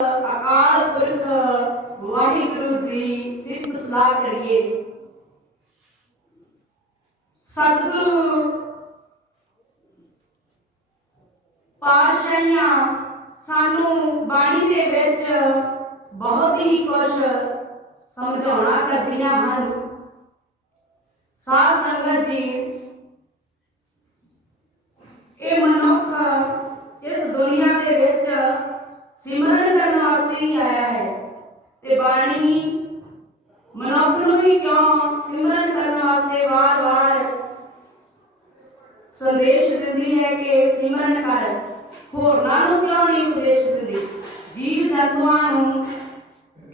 ਅਕਾਲ ਪੁਰਖ ਵਾਹਿਗੁਰੂ ਦੀ ਸਿਫਤ ਸਲਾਹ ਕਰੀਏ। ਸਤਿਗੁਰੂ, ਪਾਤਸ਼ਾਹੀਆਂ, ਸਾਨੂੰ ਬਾਣੀ ਦੇ ਵਿੱਚ ਬਹੁਤ ਹੀ ਕੁਝ ਸਮਝਾਉਣਾ ਕਰਦੀਆਂ ਹਨ। ਸਾਧ ਸੰਗਤ ਜੀ, ਇਹ ਮਨੁੱਖ ਇਸ ਦੁਨੀਆ ਦੇ ਵਿੱਚ ਸਿਮਰਨ ਕਰਨ ਵਾਸਤੇ ਹੀ ਆਇਆ ਹੈ। ਤੇ ਬਾਣੀ ਮਨੁੱਖ ਨੂੰ ਹੀ ਕਿਉਂ ਸਿਮਰਨ ਕਰਨ ਵਾਸਤੇ ਵਾਰ-ਵਾਰ ਸੰਦੇਸ਼ ਦਿੰਦੀ ਹੈ ਕਿ ਸਿਮਰਨ ਕਰ? ਹੋਰਨਾਂ ਨੂੰ ਕਿਉਂ ਨਹੀਂ ਉਪਦੇਸ਼ ਦਿੰਦੀ? ਜੀਵ ਜੰਤੂਆਂ ਨੂੰ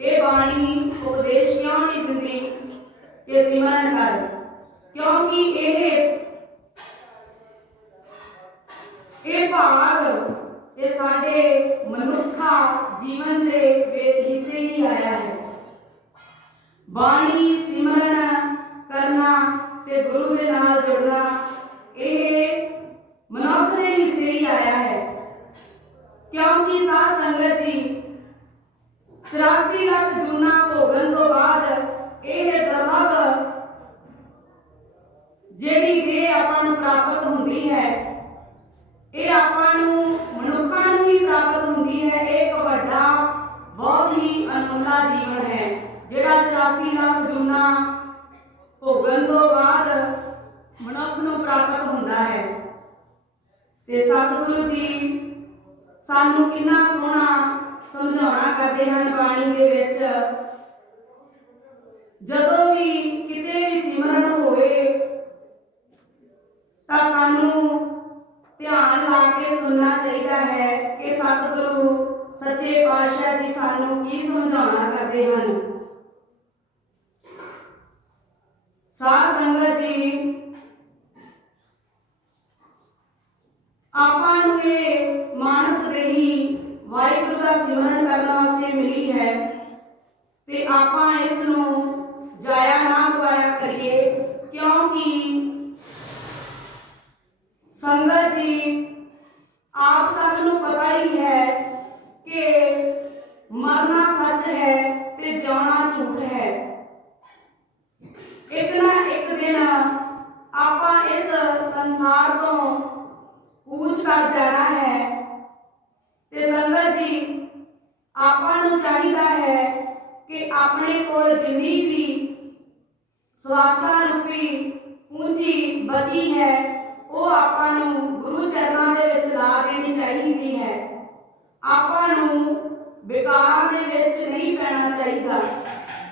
ਇਹ ਬਾਣੀ ਉਪਦੇਸ਼ ਕਿਉਂ ਨਹੀਂ ਦਿੰਦੀ ਕਿ ਸਿਮਰਨ ਕਰ? ਕਿਉਂਕਿ ਇਹ ਇਹ ਭਾਗ ਇਹ ਸਾਡੇ ਮਨੁੱਖਾ ਜੀਵਨ ਦੇ ਵਿੱਚ ਹਿੱਸੇ ਹੀ ਆਇਆ ਹੈ। ਬਾਣੀ ਸਿਮਰਨ ਕਰਨਾ ਤੇ ਗੁਰੂ ਦੇ ਨਾਲ ਜੁੜਨਾ ਇਹ ਮਨੁੱਖ ਦੇ ਹਿੱਸੇ ਹੀ ਆਇਆ ਹੈ ਕਿਉਂਕਿ ਸਾਧ ਸੰਗਤ ਜੀ 84 ਲੱਖ ਜੁਨਾ ਭੋਗਣ ਤੋਂ ਬਾਅਦ ਇਹ ਦਰਲਭ ਜਿਹੜੀ ਦੇ ਆਪਾਂ ਨੂੰ ਪ੍ਰਾਪਤ ਹੁੰਦੀ ਹੈ ਇਹ ਆਪਾਂ ਨੂੰ ਮਨੁੱਖਾਂ ਨੂੰ ਹੀ ਪ੍ਰਾਪਤ ਹੁੰਦੀ ਹੈ ਇਹ ਇੱਕ ਵੱਡਾ ਬਹੁਤ ਹੀ ਜੀਵਨ ਹੈ, ਜਿਹੜਾ 84 ਲੱਖ ਜੁਨਾ ਭੋਗਣ ਤੋਂ ਬਾਅਦ ਮਨੁੱਖ ਨੂੰ ਪ੍ਰਾਪਤ ਹੁੰਦਾ ਹੈ। ਤੇ ਸਤਿਗੁਰੂ ਜੀ ਸਾਨੂੰ ਕਿੰਨਾ ਸੋਹਣਾ ਸਮਝਾਉਣਾ ਕਰਦੇ ਹਨ ਬਾਣੀ ਦੇ ਵਿੱਚ। ਜਦੋਂ ਵੀ ਕਿਤੇ ਵੀ ਸਿਮਰਨ ਹੋਵੇ, ਤਾਂ ਸਾਨੂੰ ਧਿਆਨ ਲਾ ਕੇ ਸੁਣਨਾ ਚਾਹੀਦਾ ਹੈ ਕਿ ਸਤਿਗੁਰੂ ਸੱਚੇ ਪਾਤਸ਼ਾਹ ਜੀ ਸਾਨੂੰ ਕੀ ਸਮਝਾਉਣਾ ਕਰਦੇ ਹਨ। ਸਾਧ ਸੰਗਤ ਜੀ, ਆਪਾਂ ਨੂੰ ਇਹ ਮਾਨਸ ਦੇਹੀ ਵਾਹਿਗੁਰੂ ਦਾ ਸਿਮਰਨ ਕਰਨ ਵਾਸਤੇ ਮਿਲੀ ਹੈ ਤੇ ਆਪਾਂ ਇਸ ਨੂੰ ਜਾਇਆ ਨਾ ਗਵਾਇਆ ਕਰੀਏ ਕਿਉਂਕਿ ਸੰਗਤ ਜੀ ਆਪ ਸਭ ਨੂੰ ਪਤਾ ਹੀ ਹੈ ਕਿ ਮਰਨਾ ਸੱਚ ਹੈ ਤੇ ਜਿਉਣਾ ਝੂਠ ਹੈ ਇੱਕ ਨਾ ਇੱਕ ਦਿਨ ਆਪਾਂ ਇਸ ਸੰਸਾਰ ਤੋਂ ਕੂਚ ਕਰ ਜਾਣਾ ਹੈ ਤੇ ਸੰਗਤ ਜੀ, ਆਪਾਂ ਨੂੰ ਚਾਹੀਦਾ ਹੈ ਕਿ ਆਪਣੇ ਕੋਲ ਜਿੰਨੀ ਵੀ ਸਵਾਸਾਂ ਰੂਪੀ ਪੂੰਜੀ ਬਚੀ ਹੈ, ਉਹ ਆਪਾਂ ਨੂੰ ਗੁਰੂ ਚਰਨਾਂ ਦੇ ਵਿੱਚ ਲਾ ਦੇਣੀ ਚਾਹੀਦੀ ਹੈ। ਆਪਾਂ ਨੂੰ ਵਿਕਾਰਾਂ ਦੇ ਵਿੱਚ ਨਹੀਂ ਪੈਣਾ ਚਾਹੀਦਾ।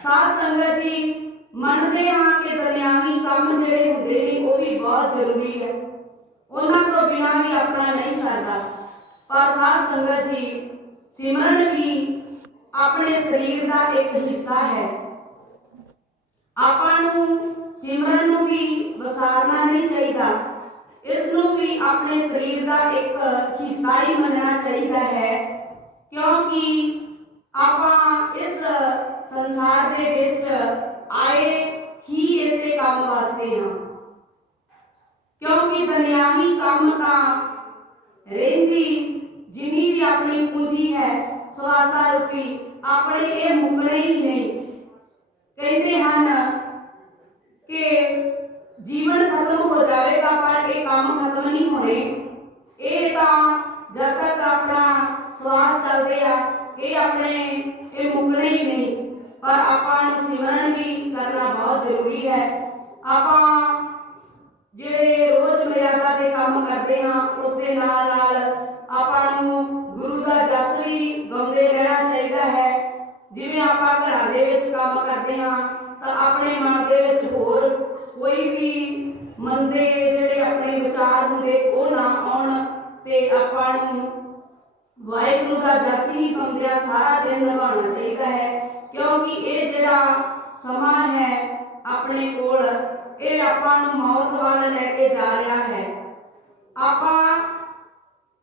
ਸਾਧ ਸੰਗਤ ਜੀ ਮੰਨਦੇ ਹਾਂ ਕਿ ਦੁਨਿਆਵੀ ਕੰਮ ਜਿਹੜੇ ਹੁੰਦੇ ਨੇ ਉਹ ਵੀ ਬਹੁਤ ਜ਼ਰੂਰੀ ਹੈ। ਉਹਨਾਂ ਤੋਂ ਬਿਨਾਂ ਵੀ ਆਪਣਾ ਨਹੀਂ ਸਰਦਾ। ਪਰ ਸਾਧ ਸੰਗਤ ਜੀ, ਸਿਮਰਨ ਵੀ ਆਪਣੇ ਸਰੀਰ ਦਾ ਇੱਕ ਹਿੱਸਾ ਹੈ। ਆਪਾਂ ਨੂੰ ਸਿਮਰਨ ਨੂੰ ਵੀ ਵਸਾਰਨਾ ਨਹੀਂ ਚਾਹੀਦਾ। ਇਸ ਨੂੰ ਵੀ ਆਪਣੇ ਸਰੀਰ ਦਾ ਇੱਕ ਹਿੱਸਾ ਹੀ ਮੰਨਣਾ ਚਾਹੀਦਾ ਹੈ। ਕਿਉਂਕਿ ਆਪਾਂ ਇਸ ਸੰਸਾਰ ਦੇ ਵਿੱਚ ਆਏ ਹੀ ਇਸੇ ਕੰਮ ਵਾਸਤੇ ਹਾਂ ਕਿਉਂਕਿ ਦੁਨਿਆਵੀ ਕੰਮ ਤਾਂ ਰਹਿੰਦੀ ਜਿੰਨੀ ਵੀ ਆਪਣੀ ਪੂੰਜੀ ਹੈ ਸਵਾਸਾ ਰੂਪੀ ਆਪਣੇ ਇਹ ਮੁੱਕਣੇ ਹੀ ਨਹੀਂ ਕਹਿੰਦੇ ਹਨ ਕਿ ਜੀਵਨ ਖਤਮ ਹੋ ਜਾਵੇਗਾ ਪਰ ਇਹ ਕੰਮ ਖਤਮ ਨਹੀਂ ਹੋਣੇ ਇਹ ਤਾਂ ਜਦ ਤੱਕ ਆਪਣਾ ਸਵਾਸ ਚੱਲਦੇ ਆ ਇਹ ਆਪਣੇ ਇਹ ਮੁੱਕਣੇ ਹੀ ਨਹੀਂ ਪਰ ਆਪਾਂ ਨੂੰ ਸਿਮਰਨ ਵੀ ਕਰਨਾ ਬਹੁਤ ਜ਼ਰੂਰੀ ਹੈ ਆਪਾਂ ਜਿਹੜੇ ਰੋਜ਼ ਮਰਿਆਦਾ ਦੇ ਕੰਮ ਕਰਦੇ ਹਾਂ ਉਸ ਦੇ ਨਾਲ ਨਾਲ ਆਪਾਂ ਨੂੰ ਗੁਰੂ ਦਾ ਜਸ ਵੀ ਗਾਉਂਦੇ ਰਹਿਣਾ ਚਾਹੀਦਾ ਹੈ। ਜਿਵੇਂ ਆਪਾਂ ਘਰਾਂ ਦੇ ਵਿੱਚ ਕੰਮ ਕਰਦੇ ਹਾਂ, ਤਾਂ ਆਪਣੇ ਮਨ ਦੇ ਵਿੱਚ ਹੋਰ ਕੋਈ ਵੀ ਮੰਦੇ ਜਿਹੜੇ ਆਪਣੇ ਵਿਚਾਰ ਹੁੰਦੇ, ਉਹ ਨਾ ਆਉਣ ਤੇ ਆਪਾਂ ਨੂੰ ਵਾਹਿਗੁਰੂ ਦਾ ਜਸ ਹੀ ਗਾਉਂਦਿਆਂ ਸਾਰਾ ਦਿਨ ਨਿਭਾਉਣਾ ਚਾਹੀਦਾ ਹੈ। ਕਿਉਂਕਿ ਇਹ ਜਿਹੜਾ ਸਮਾਂ ਹੈ ਆਪਣੇ ਕੋਲ, ਇਹ ਆਪਾਂ ਨੂੰ ਮੌਤ ਵੱਲ ਲੈ ਕੇ ਜਾ ਰਿਹਾ ਹੈ। ਆਪਾਂ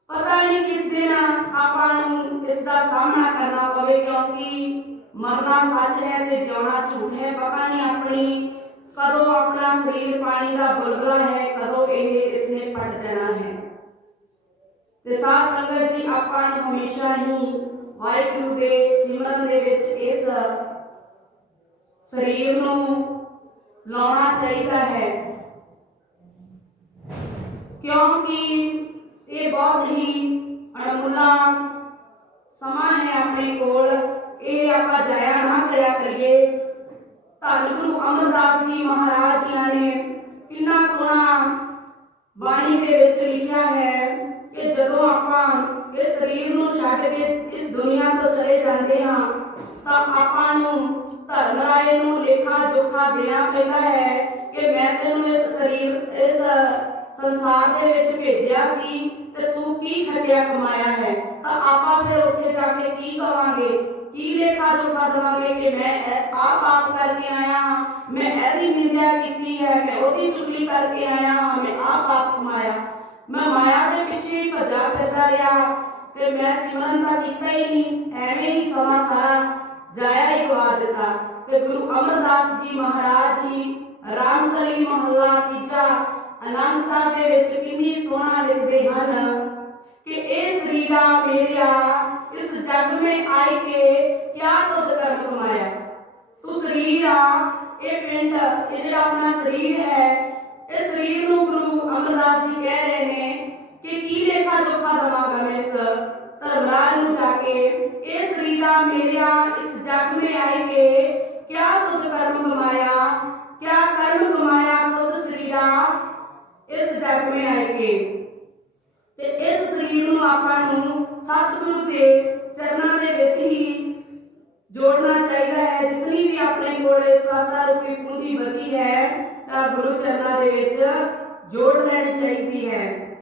ਪਤਾ ਨਹੀਂ ਕਿਸ ਦਿਨ ਆਪਾਂ ਨੂੰ ਇਸ ਦਾ ਸਾਹਮਣਾ ਕਰਨਾ ਪਵੇ ਕਿਉਂਕਿ ਮਰਨਾ ਸੱਚ ਹੈ ਤੇ ਜਿਉਣਾ ਝੂਠ ਹੈ। ਪਤਾ ਨਹੀਂ ਆਪਣੀ ਕਦੋਂ ਆਪਣਾ ਸਰੀਰ ਪਾਣੀ ਦਾ ਬੁਲਬੁਲਾ ਹੈ, ਕਦੋਂ ਇਹ ਇਸਨੇ ਫਟ ਜਾਣਾ ਹੈ। ਤੇ ਸਾਧ ਸੰਗਤ ਜੀ, ਆਪਾਂ ਨੂੰ ਹਮੇਸ਼ਾ ਹੀ ਵਾਹਿਗੁਰੂ ਦੇ ਸਿਮਰਨ ਦੇ ਵਿੱਚ ਇਸ ਸਰੀਰ ਨੂੰ ਲਾਉਣਾ ਚਾਹੀਦਾ ਹੈ। ਕਿਉਂਕਿ ਇਹ ਬਹੁਤ ਹੀ ਅਣਮੁੱਲਾ ਸਮਾਂ ਹੈ ਆਪਣੇ ਕੋਲ। ਇਹ ਆਪਾਂ ਜਾਇਆ ਨਾ ਕਰਿਆ ਕਰੀਏ। ਧੰਨ ਗੁਰੂ ਅਮਰਦਾਸ ਜੀ ਮਹਾਰਾਜ ਜੀ ਨੇ ਕਿੰਨਾ ਸੋਹਣਾ ਬਾਣੀ ਦੇ ਵਿੱਚ ਲਿਖਿਆ ਹੈ ਕਿ ਜਦੋਂ ਆਪਾਂ ਇਸ ਸਰੀਰ ਨੂੰ ਛੱਡ ਕੇ ਇਸ ਦੁਨੀਆ ਤੋਂ ਚਲੇ ਜਾਂਦੇ ਹਾਂ, ਤਾਂ ਆਪਾਂ ਨੂੰ ਧਰਮ ਰਾਏ ਨੂੰ ਲੇਖਾ ਜੋਖਾ ਦੇਣਾ ਪੈਂਦਾ ਹੈ ਕਿ ਮੈਂ ਤੈਨੂੰ ਇਸ ਇਸ ਸੰਸਾਰ ਦੇ ਵਿੱਚ ਭੇਜਿਆ ਸੀ ਤੇ ਤੂੰ ਕੀ ਖੱਟਿਆ ਕਮਾਇਆ ਹੈ? ਤਾਂ ਆਪਾਂ ਫਿਰ ਉੱਥੇ ਜਾ ਕੇ ਕੀ ਕਵਾਂਗੇ? ਕੀ ਲੇਖਾ ਜੋਖਾ ਦੇਵਾਂਗੇ ਕਿ ਮੈਂ ਇਹ- ਆਹ ਪਾਪ ਕਰਕੇ ਆਇਆ ਹਾਂ? ਮੈਂ ਇਹਦੀ ਨਿੰਦਿਆ ਕੀਤੀ ਹੈ, ਮੈਂ ਉਹਦੀ ਚੁਗਲੀ ਕਰਕੇ ਆਇਆ ਹਾਂ, ਮੈਂ ਆਹ ਪਾਪ ਕਮਾਇਆ। ਮੈਂ ਮਾਇਆ ਦੇ ਪਿੱਛੇ ਹੀ ਭੱਜਾ ਫਿਰਦਾ ਰਿਹਾ ਤੇ ਮੈਂ ਸਿਮਰਨ ਤਾਂ ਕੀਤਾ ਹੀ ਨਹੀਂ, ਐਵੇਂ ਹੀ ਸਮਾਂ ਸਾਰਾ ਜਾਇਆ ਹੀ ਗਵਾ ਦਿੱਤਾ। ਤੇ ਗੁਰੂ ਅਮਰਦਾਸ ਜੀ ਮਹਾਰਾਜ ਜੀ, ਰਾਮਕਲੀ ਮਹੱਲਾ ਤੀਜਾ ਆਨੰਦ ਸਾਹਿਬ ਦੇ ਵਿੱਚ ਕਿੰਨੀ ਸੋਹਣਾ ਲਿਖਦੇ ਹਨ ਕਿ ਇਹ ਸਰੀਰਾ ਮੇਰਿਆ, ਇਸ ਜਗ में ਆਈ ਕੇ ਕਿਆ ਤੁਝ ਕਰਮ ਕਮਾਇਆ। ਤੂੰ ਸਰੀਰ ਆ, ਇਹ ਪਿੰਡ, ਇਹ ਜਿਹੜਾ ਆਪਣਾ ਸਰੀਰ ਹੈ ਇਹ ਸਰੀਰ ਨੂੰ ਗੁਰੂ ਅਮਰਦਾਸ ਜੀ ਕਹਿ ਰਹੇ ਨੇ ਕਿ ਕੀ ਲੇਖਾ ਜੋਖਾ ਦਵਾਂਗਾ ਮੈਂ ਇਸ ਧਰਮਰਾਜ ਨੂੰ ਜਾ ਕੇ। ਇਹ ਸਰੀਰਾ ਮੇਰਿਆ, ਇਸ ਜਗ में ਆਈ ਕੇ ਸਤਿਗੁਰੂ ਦੇ ਚਰਨਾਂ ਦੇ ਵਿੱਚ ਹੀ ਜੋੜਨਾ ਚਾਹੀਦਾ ਹੈ। ਜਿਤਨੀ ਵੀ ਆਪਣੇ ਕੋਲ ਸਵਾਸਾ ਰੂਪੀ ਪੂੰਜੀ ਬਚੀ ਹੈ, ਤਾਂ ਗੁਰੂ ਚਰਨਾਂ ਦੇ ਵਿੱਚ ਜੋੜ ਲੈਣੀ ਚਾਹੀਦੀ ਹੈ।